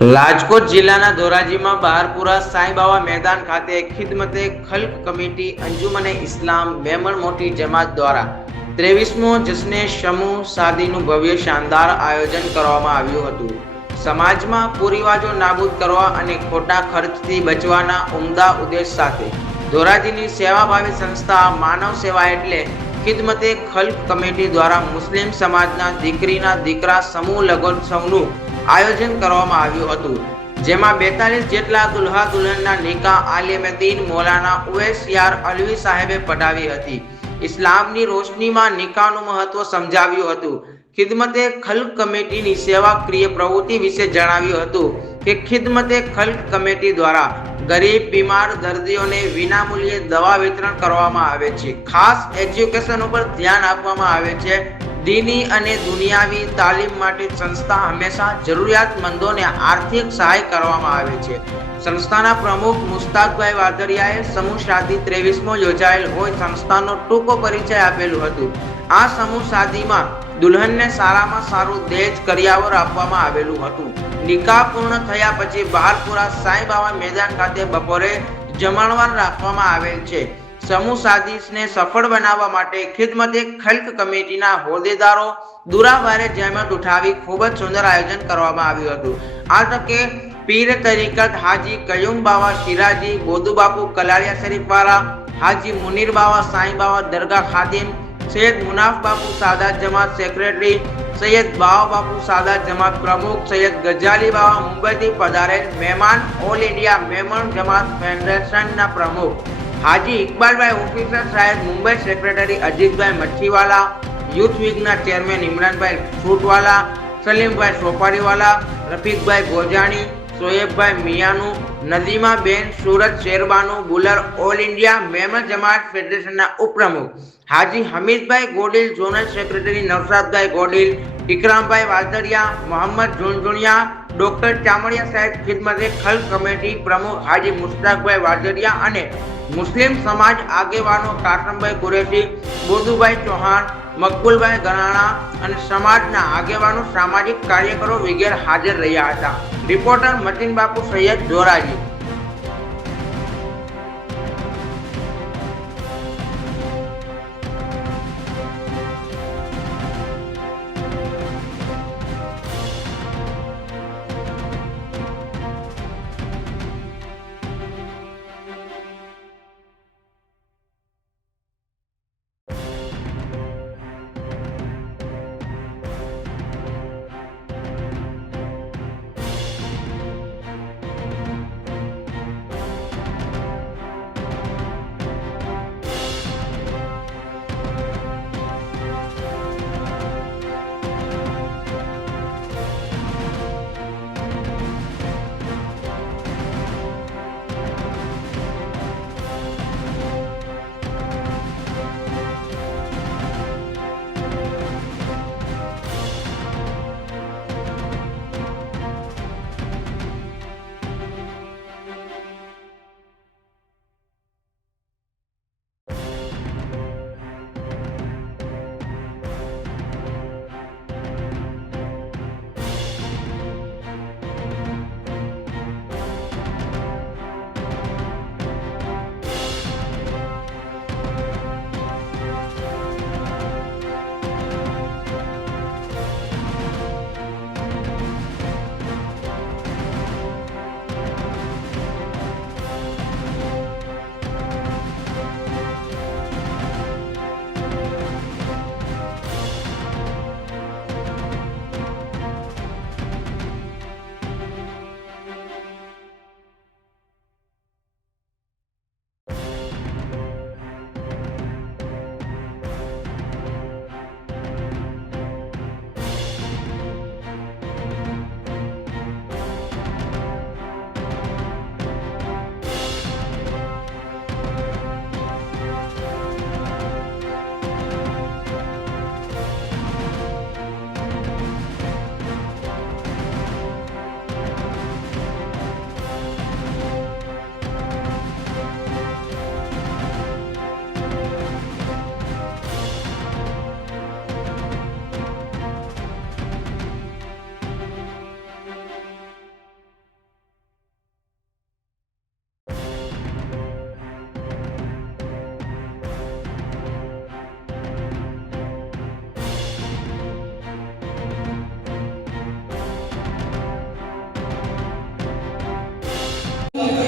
રાજકોટ જિલ્લાના ધોરાજીમાં બહારપુરા સાંઈબાવા મેદાન ખાતે ખિદમતે ખલ્ક કમિટી અંજુમને ઇસ્લામ મેમણ મોટી જમાત દ્વારા 23મો જશ્ને સમૂહ શાદીનું ભવ્ય શાનદાર આયોજન કરવામાં આવ્યું હતું। સમાજમાં કુરિવાજો નાબૂદ કરવા અને ખોટા ખર્ચથી બચવાના ઉમદા ઉદ્દેશ સાથે ધોરાજીની સેવાભાવી સંસ્થા માનવ સેવા એટલે ખિદમતે ખલ્ક કમિટી દ્વારા મુસ્લિમ સમાજના દીકરીના દીકરા સમૂહ લગ્નોત્સવનું આયોજન કરવામાં આવ્યું હતું, જેમાં 42 જેટલા દુલ્હા દુલ્હનના નિકાહ આલિમે દીન મૌલાના ઉવૈસ યાર અલવી સાહેબે પઢાવી હતી। ઇસ્લામની રોશનીમાં નિકાહનું મહત્વ સમજાવ્યું હતું। ખિદમતે ખલ્ક કમિટીની સેવાક્રિય પ્રવૃત્તિ વિશે જણાવ્યું હતું કે ખિદમતે ખલ્ક કમિટી દ્વારા ગરીબ બીમાર દર્દીઓને વિનામૂલ્યે દવા વિતરણ કરવામાં આવે છે। ખાસ એજ્યુકેશન ઉપર ધ્યાન આપવામાં આવે છે। દીની અને દુનિયાવી તાલીમ માટે સંસ્થા હંમેશા જરૂરિયાતમંદોને આર્થિક સહાય કરવામાં આવે છે। સંસ્થાના પ્રમુખ મુસ્તાકભાઈ વાદરિયાએ સમૂહ શાદી 23મો યોજાયેલ હોય સંસ્થાનો ટૂંકો પરિચય આપેલું હતું। આ સમૂહ શાદીમાં દુલ્હનને સારામાં સારું દહેજ કરિયાવર આપવામાં આવેલું હતું। નિકાહ પૂર્ણ થયા પછી બહારપુરા સાંઈબાવા મેદાન ખાતે બપોરે જમણવાર રાખવામાં આવેલ છે। સમૂહ શાદીને સફળ બનાવવા માટે ખિદમતે ખલ્ક કમિટીના હોદ્દેદારો દુરાભારે જહેમત ઉઠાવી ખૂબ જ સુંદર આયોજન કરવામાં આવ્યું હતું। આ તકે પીર તરીકત હાજી કયુમ બાવા શિરાજી બોધુબાપુ કલારિયા શરીફવાળા, હાજી મુનીર બાવા સાંઈબાવા દરગાહ ખાદિમ, સૈયદ મુનાફ બાપુ સાદાત જમાત સેક્રેટરી, સૈયદ બાવા બાપુ સાદાત જમાત પ્રમુખ, સૈયદ ગજાલી બાવા મુંબઈથી પધારેલ મહેમાન, ઓલ ઇન્ડિયા મેમણ જમાત ફેડરેશનના પ્રમુખ હાજી ઇકબાલભાઈ ઓફિસર સાહેબ મુંબઈ સેક્રેટરી અજીતભાઈ મચ્છીવાલા, યુથ વિંગના ચેરમેન ઇમરાનભાઈ ફ્રૂટવાલા, સલીમભાઈ સોપારીવાલા, રફીકભાઈ ગોજાણી, સોએબભાઈ મિયાનું, નદીમાબેન સુરત શેરબાનુ બુલર, ઓલ ઇન્ડિયા મેમણ જમાત ફેડરેશનના ઉપપ્રમુખ હાજી હમીદભાઈ ગોડિલ, ઝોનલ સેક્રેટરી નવસાદભાઈ ગોડિલ, ઇકરામભાઈ વાદરિયા, મોહમ્મદ ઝુણઝુણિયા, ડોક્ટર ચામડિયા સાહેબ, ખિદમતે ખલ્ક કમિટી પ્રમુખ હાજી મુસ્તાકભાઈ વાદરિયા અને મુસ્લિમ સમાજ આગેવાનો કાસમભાઈ કુરેશી, બોધુભાઈ ચૌહાણ, મકબૂલભાઈ ગણાણા અને સમાજના આગેવાનો સામાજિક કાર્યકરો વગેરે હાજર રહ્યા હતા। રિપોર્ટર મતીન બાપુ સૈયદ, ધોરાજી।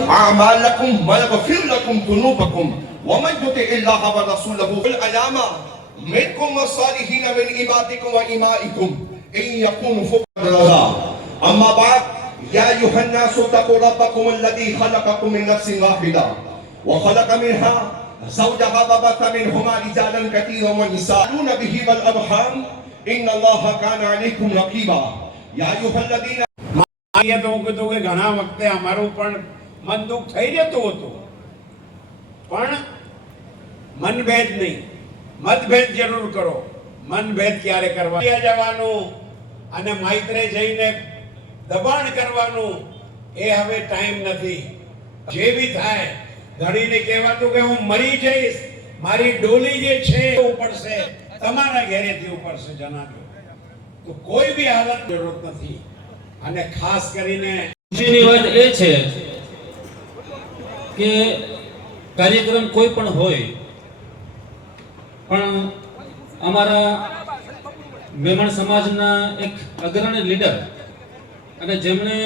أعمالكم ويغفر لكم ذنوبكم ومن يطع الله ورسوله فالعلامة منكم والصالحين من عبادكم وإمائكم إن يكونوا فقراء أما بعد يا أيها الناس اتقوا ربكم الذي خلقكم من نفس واحدة وخلق منها زوجها وبث منهما رجالا كثيرا ونساء به والأرحام إن الله كان عليكم رقيبا يا أيها الذين તો હું કીધું કે ઘણા વખતે અમારું પણ મન દુઃખ થઈ જતું હતું, પણ મનભેદ નહીં, મતભેદ જરૂર કરો. મનભેદ ક્યારે કરવા જવાનું અને મૈત્રે જઈને દબાણ કરવાનું એ હવે ટાઈમ નથી. જે બી થાય ધડીને કહેવાતું કે હું મરી જઈશ, મારી ડોલી જે છે ઉપડશે, તમારા ઘરેથી ઉપડશે જણાજો. તો કોઈ બી હાલત જરૂરત નથી. અને ખાસ કરીને ખુશીની વાત એ છે કે કાર્યક્રમ કોઈ પણ હોય, પણ અમારા મેમણ સમાજના એક અગ્રણી લીડર અને જેમણે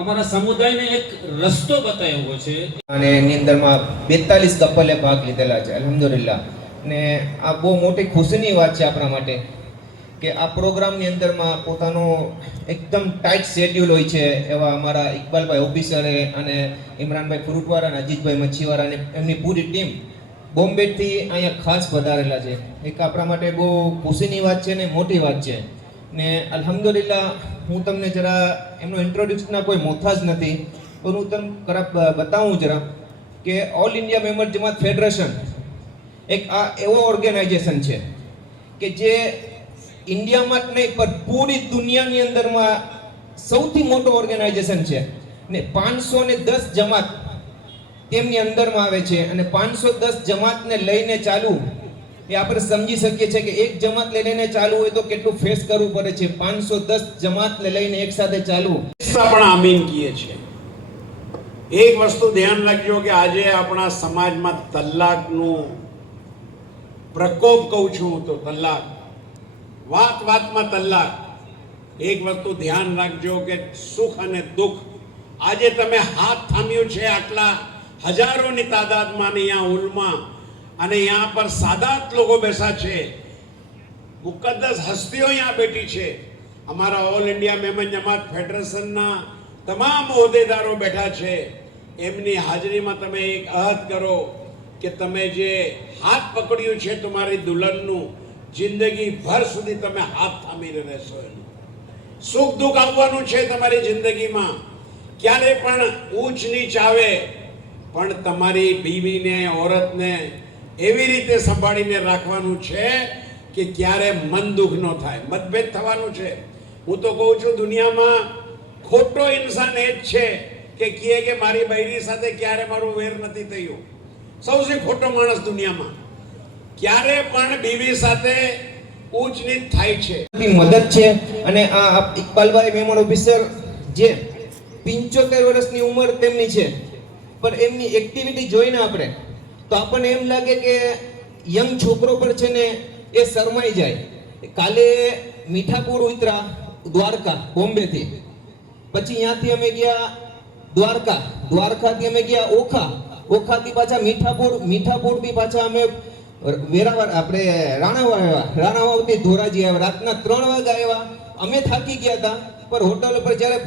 અમારા સમુદાયને એક રસ્તો બતાવ્યો છે અને એની અંદરમાં 42 કપલે ભાગ લીધેલા છે અલ્હમ્દુલિલ્લાહ. ને આ બહુ મોટી ખુશીની વાત છે આપણા માટે કે આ પ્રોગ્રામની અંદરમાં પોતાનો એકદમ ટાઈટ શેડ્યુલ હોય છે એવા અમારા ઇકબાલભાઈ ઓફિસરે અને ઇમરાનભાઈ ફ્રૂટવાળા અને અજીતભાઈ મચ્છીવાળા અને એમની પૂરી ટીમ બોમ્બેથી અહીંયા ખાસ પધારેલા છે. એક આપણા માટે બહુ ખુશીની વાત છે ને મોટી વાત છે. ને અલ્હમ્દુલિલ્લાહ હું તમને જરા એમનો ઇન્ટ્રોડ્યુસના કોઈ મોથાજ નથી, પણ હું તમને બતાવું જરા કે ઓલ ઇન્ડિયા મેમ્બર જમાત ફેડરેશન એક આ એવો ઓર્ગેનાઇઝેશન છે કે જે ઇન્ડિયામાં જ નહીં પણ પૂરી દુનિયાની અંદરમાં સૌથી મોટો ઓર્ગેનાઇઝેશન છે. ને 510 જમાત તેમની અંદરમાં આવે છે અને 510 જમાતને લઈને ચાલુ એ આપણે સમજી શકીએ છીએ કે એક જમાત લઈને ચાલુ હોય તો કેટલું ફેસ કરવું પડે છે. 510 જમાતને લઈને એક સાથે ચાલુ પણ આમીન કીએ છે. એક વસ્તુ ધ્યાન રાખજો કે આજે આપણા સમાજમાં તલાકનું પ્રકોપ કહું છું તો તલાક, વાત વાતમાં તલાક. એક વસ્તુ ધ્યાન રાખજો કે સુખ અને દુઃખ આજે તમે હાથ થામ્યું છે આટલા હજારોની તાદાદમાં અહીંયા ઉલમાં અને यहाँ पर सादात लोगो बैसा છે, મુકદ્દસ હસ્તીઓ यहाँ બેઠી છે. અમારા ઓલ ઇન્ડિયા મેમન જમાત ફેડરેશનના તમામ હોદ્દેદારો બેઠા છે. એમની હાજરીમાં તમે એક અહદ કરો કે તમે જે હાથ પકડ્યું છે તમારી દુલ્હનનું જિંદગી ભર સુધી તમે હાથ થામીને રહેશો. એનું સુખ દુઃખ આવવાનું છે તમારી જિંદગીમાં. ક્યારે પણ ઊંચ નીચ આવે પણ તમારી બીવીને ઓરતને એવી રીતે સંભાળીને રાખવાનું છે કે ક્યારે મન દુઃખ ન થાય. મતભેદ થવાનું છે. હું તો કહું છું દુનિયામાં ખોટો ઇન્સાન એ જ છે કે કહે કે મારી બૈરી સાથે ક્યારે મારું વેર નથી થયું. સૌથી ખોટો માણસ દુનિયામાં. ક્યારે પણ બીવી સાથે ઊંચ નીચ થાય છે. મદદ છે. અને આ ઇકબાલભાઈ મેમણ ઓફિસર જે 75 વર્ષની ઉંમર તેમની છે, પણ એમની એક્ટિવિટી જોઈને આપણે તો આપણને એમ લાગે કે યંગ છોકરો પર છે ને એ શરમાઈ જાય. કાલે મીઠાપુર ઉતરા દ્વારકા બોમ્બેથી, પછી ત્યાંથી અમે ગયા દ્વારકાથી અમે ગયા ઓખાથી પાછા મીઠાપુરથી પાછા અમે વેરાવળ આપણે રાણાવાવથી ધોરાજી આવ્યા. રાતના 3 વાગે આવ્યા. અમે થાકી ગયા હતા, પર હોટલ પર જ્યારે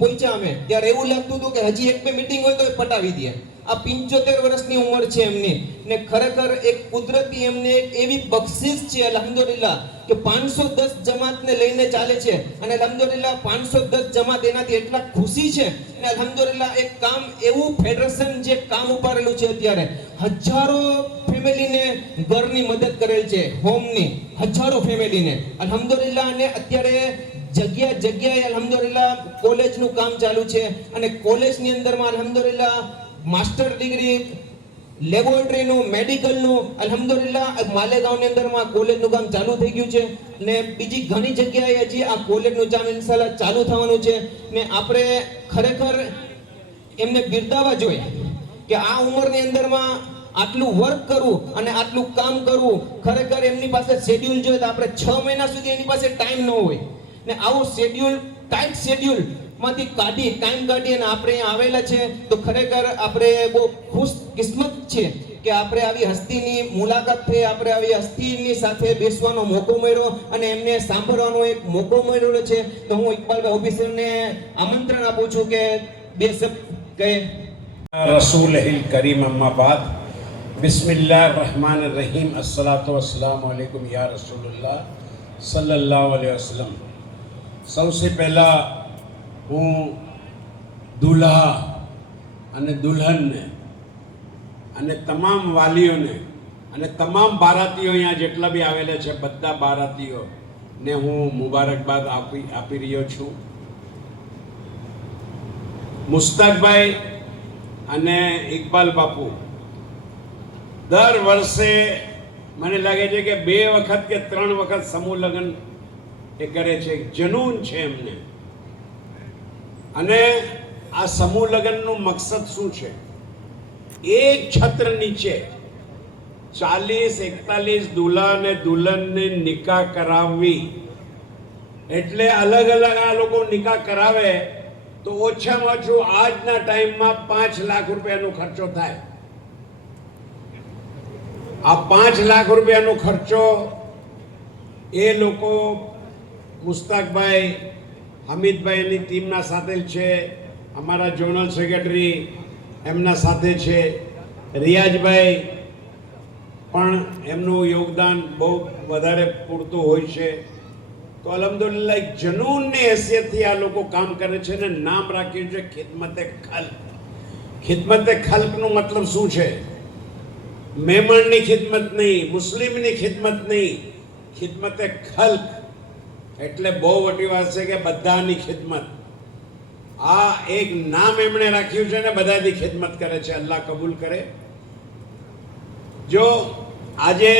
પહોંચ્યા અમે ત્યારે એવું લાગતું હતું કે હજી 1-2 મીટિંગ હોય તો પટાવી દે. આ 75 વર્ષની ઉંમર છે એમની ને ખરેખર એક કુદરતી એમને એક એવી બક્ષિસ છે અલ્હમ્દુલિલ્લાહ કે 510 જમાતને લઈને ચાલે છે. અને અલ્હમ્દુલિલ્લાહ 510 જમાત એનાથી એટલા ખુશી છે. અને અલ્હમ્દુલિલ્લાહ એક કામ એવું ફેડરેશન જે કામ ઉપાડેલું છે અત્યારે હજારો ફેમિલીને ઘરની મદદ કરેલ છે, હોમની હજારો ફેમિલીને અલ્હમ્દુલિલ્લાહ. અને અત્યારે જગ્યાએ અલ્હમ્દુલિલ્લાહ કોલેજનું કામ ચાલુ છે અને કોલેજની અંદરમાં અલ્હમ્દુલિલ્લાહ માસ્ટર ડિગ્રી, લેબોરેટરીનું, મેડિકલનું અલ્હમ્દુલિલ્લાહ માલેગાંવની અંદરમાં કોલેજનું કામ ચાલુ થઈ ગયું છે. ને બીજી ઘણી જગ્યાએ હજી આ કોલેજનું કામ ઇન્શાલ્લાહ ચાલુ થવાનું છે. ને આપણે ખરેખર એમને બિરદાવવા જોઈએ કે આ ઉંમરની અંદરમાં આટલું વર્ક કરવું અને આટલું કામ કરવું. ખરેખર એમની પાસે શેડ્યુલ જોઈએ તો આપણે 6 મહિના સુધી એની પાસે ટાઈમ ન હોય. ને આવું શેડ્યુલ, ટાઈટ શેડ્યુલ માંથી ટાઈમ કાઢી અને આપણે અહીંયા આવેલા છે, તો ખરેખર આપણે બહુ ખુશ કિસ્મત છે કે આપણે આવી હસ્તીની મુલાકાત થઈ, આપણે આવી હસ્તીની સાથે બેસવાનો મોકો મળ્યો અને એમને સાંભળવાનો એક મોકો મળ્યો છે. તો હું ઇકબાલભાઈ ઓફિસરને આમંત્રણ આપું છું કે બે શબ્દ કહે. रसूल करीम अम्मा बाद बिस्मिल्लाह रहमान रहीम अस्सलातु वस्सलामु अलैकुम या रसूलुल्लाह सल्लल्लाहु अलैहि वसल्लम. સૌથી પહેલાં હું દુલ્હા અને દુલ્હનને અને તમામ વાલીઓને અને તમામ બારાતીઓ અહીંયા જેટલા બી આવેલા છે બધા બારાતીઓને હું મુબારકબાદ આપી રહ્યો છું. મુસ્તાકભાઈ અને ઇકબાલ બાપુ દર વર્ષે મને લાગે છે કે 2 વખત કે 3 વખત સમૂહ લગ્ન એ કરે છે. જનૂન છે એમને. અને આ સમૂહ લગ્નનું મકસદ શું છે? એક છત્ર નીચે 40-41 દુલ્હા અને દુલ્હનને નિકાહ કરાવવી એટલે અલગ અલગ આ લોકો નિકાહ કરાવે તો ઓછામાં ઓછું આજના ટાઈમમાં 5 લાખ રૂપિયાનો ખર્ચો થાય. આ 5 લાખ રૂપિયાનો ખર્ચો એ લોકો મુસ્તાકભાઈ, હમીદભાઈની ટીમના સાથે છે, અમારા ઝોનલ સેક્રેટરી એમના સાથે છે, રિયાજભાઈ પણ એમનું યોગદાન બહુ વધારે પૂરતું હોય છે. તો અલ્હમ્દુલિલ્લાહ એક જનૂનની હેસિયતથી આ લોકો કામ કરે છે ને નામ રાખ્યું છે ખિદમતે ખલ્ક. ખિદમતે ખલ્કનું મતલબ શું છે? મહેમાનની ખિદમત નહીં, મુસ્લિમની ખિદમત નહીં, ખિદમતે ખલ્ક એટલે બહુ મોટી વાત છે કે બધાની ખિદમત. આ એક નામ એમણે રાખ્યું છે ને બધાની ખિદમત કરે છે. અલ્લાહ કબૂલ કરે. જો આજે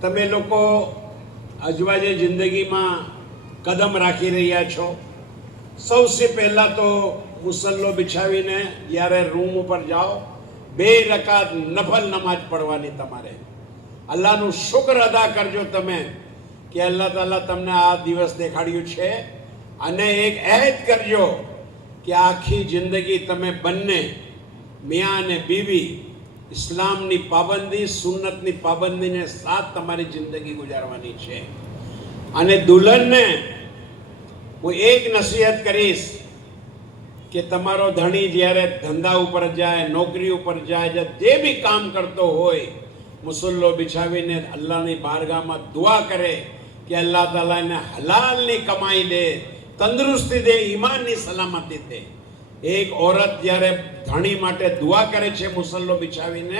તમે લોકો અજવાજે જિંદગીમાં કદમ રાખી રહ્યા છો, સૌથી પહેલાં તો મુસલ્લો બિછાવીને જ્યારે રૂમ ઉપર જાઓ 2 રકાત નફલ નમાજ પડવાની તમારે. અલ્લાહનું શુક્ર અદા કરજો તમે કે અલ્લાહ તાલા તમને આ દિવસ દેખાડ્યું છે. અને એક અહેદ કરજો કે આખી જિંદગી તમે બંને મિયાં અને બીવી ઇસ્લામની પાબંદી, સુન્નતની પાબંદીને સાથ તમારી જિંદગી ગુજારવાની છે. અને દુલ્હનને હું એક નસીહત કરીશ કે તમારો ધણી જ્યારે ધંધા ઉપર જાય, નોકરી ઉપર જાય, જે બી કામ કરતો હોય, મુસલ્લો બિછાવીને અલ્લાહની બારગાહમાં દુઆ કરે કે અલ્લાહ તાલા એને હલાલની કમાઈ દે, તંદુરસ્તી દે, ઈમાનની સલામતી દે. એક औरत જ્યારે ધણી માટે દુઆ કરે છે મુસલ્લો બિછાવીને